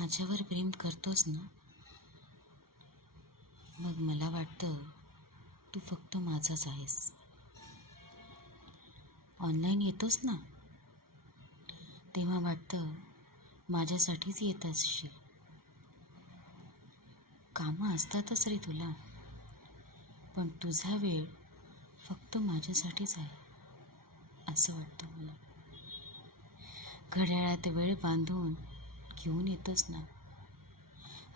माझ्यावर प्रेम करतोस ना? मग मला वाटतं तू फक्त माझाच आहेस. ऑनलाईन येतोस ना, तेव्हा वाटतं माझ्यासाठीच येत असशील. कामं असतातच रे तुला, पण तुझा वेळ फक्त माझ्यासाठीच आहे असं वाटतं मला. घड्याळात वेळ बांधून घेऊन येतोस ना,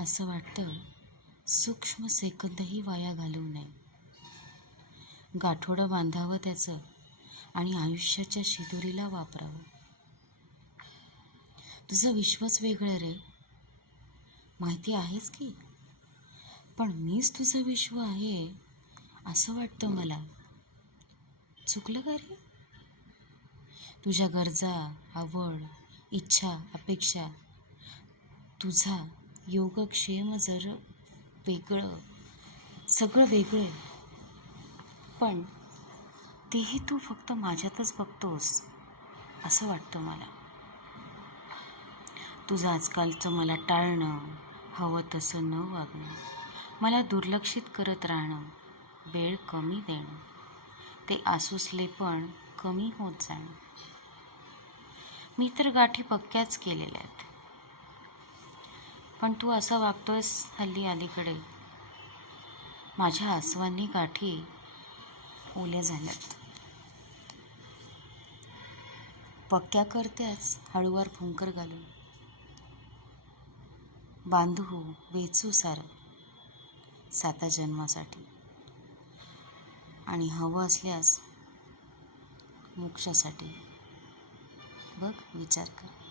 असं वाटतं सूक्ष्म सेकंदही वाया घालवू नये. गाठोडं बांधावं त्याचं आणि आयुष्याच्या शिदोरीला वापरावं. तुझं विश्वच वेगळं रे, माहिती आहेच की, पण मीच तुझं विश्व आहे असं वाटतं मला. चुकलं का रे? तुझ्या गरजा, आवड, इच्छा, अपेक्षा, तुझा योगक्षेम जर वेगळं, सगळं वेगळं, पण तेही तू फक्त माझ्यातच बघतोस असं वाटतं मला. तुझं आजकालचं मला टाळणं, हवं तसं न वागणं, मला दुर्लक्षित करत राहणं, वेळ कमी देणं, ते आसुसले पण कमी होत जाणं. मी तर गाठी पक्क्याच केलेल्या आहेत, पण तू असं वागतोयस हल्ली अलीकडे. माझ्या आसवांनी गाठी ओल्या झाल्यात. पक्क्या करतेच हळूवार फुंकर घालून. बांधू वेचू सारं 7 जन्मासाठी, आणि हवं असल्यास मोक्षासाठी. बघ, विचार कर.